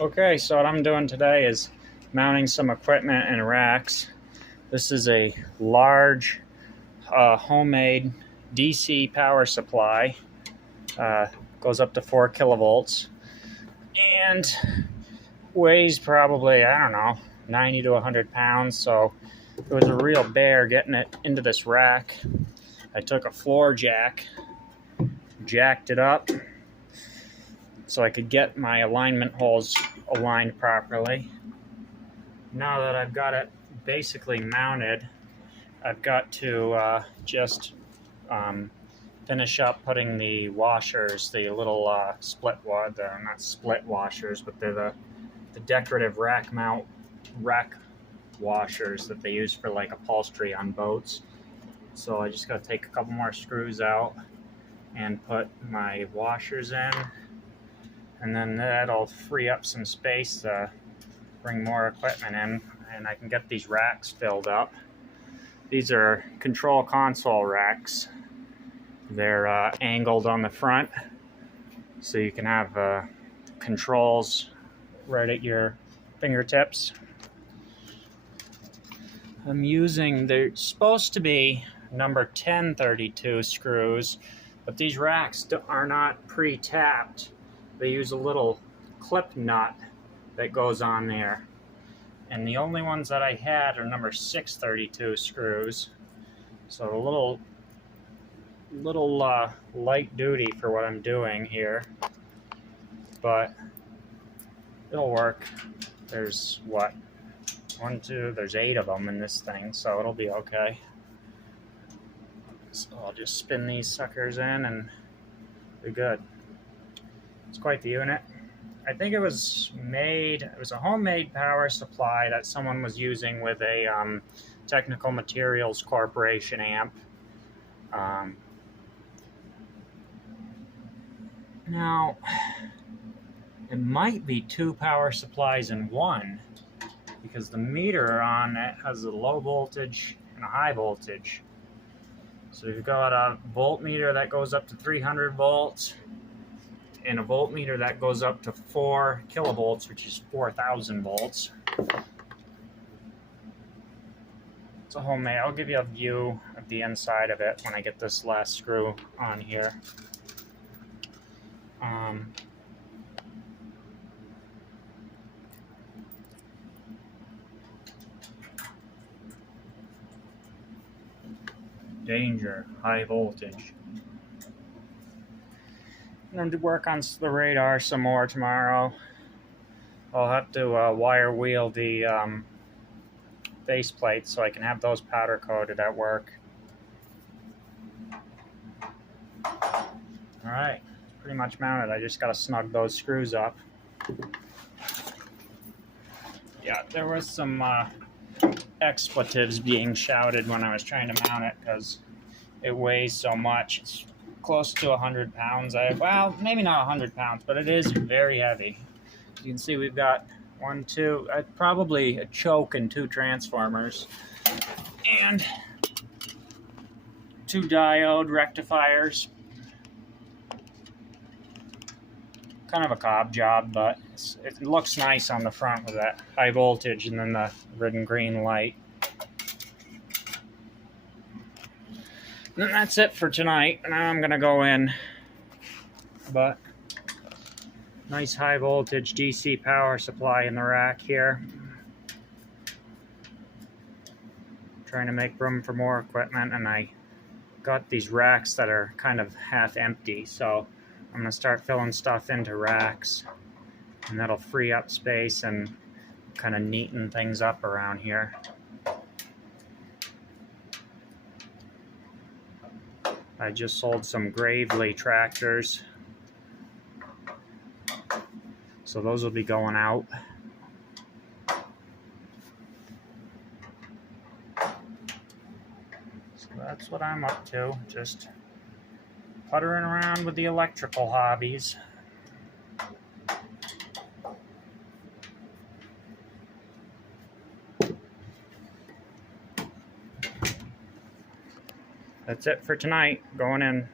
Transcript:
Okay, so what I'm doing today is mounting some equipment in racks. This is a large homemade DC power supply. Uh, Goes up to 4 kilovolts and weighs probably, I don't know, 90 to 100 pounds. So it was a real bear getting it into this rack. I took a floor jack, jacked it up so I could get my alignment holes aligned properly. Now that I've got it basically mounted, I've got to just finish up putting the washers, the little they're not split washers, but they're the decorative rack washers that they use for like upholstery on boats. So I just got to take a couple more screws out and put my washers in, and then that'll free up some space to bring more equipment in, and I can get these racks filled up. These are control console racks. They're angled on the front, so you can have controls right at your fingertips. They're supposed to be number 1032 screws, but these racks are not pre-tapped. They use a little clip nut that goes on there. And the only ones that I had are number 632 screws. So a little light duty for what I'm doing here, but it'll work. There's there's 8 of them in this thing, so it'll be okay. So I'll just spin these suckers in and be good. It's quite the unit. I think it was a homemade power supply that someone was using with a Technical Materials Corporation amp. Now, it might be 2 power supplies in one, because the meter on it has a low voltage and a high voltage. So you've got a voltmeter that goes up to 300 volts, and a voltmeter that goes up to 4 kilovolts, which is 4,000 volts. It's a homemade. I'll give you a view of the inside of it when I get this last screw on here. Danger, high voltage. I'm going to work on the radar some more tomorrow. I'll have to wire wheel the base plates so I can have those powder coated at work. Alright, pretty much mounted. I just got to snug those screws up. Yeah, there was some expletives being shouted when I was trying to mount it because it weighs so much. It's close to 100 pounds. Well, maybe not 100 pounds, but it is very heavy. You can see we've got probably a choke and 2 transformers and 2 diode rectifiers. Kind of a cob job, but it looks nice on the front with that high voltage and then the red and green light. And that's it for tonight. Now I'm gonna go in, but nice high voltage DC power supply in the rack here. Trying to make room for more equipment, and I got these racks that are kind of half empty, so I'm going to start filling stuff into racks, and that'll free up space and kind of neaten things up around here. I just sold some Gravely tractors, so those will be going out. So that's what I'm up to, just puttering around with the electrical hobbies. That's it for tonight. Going in.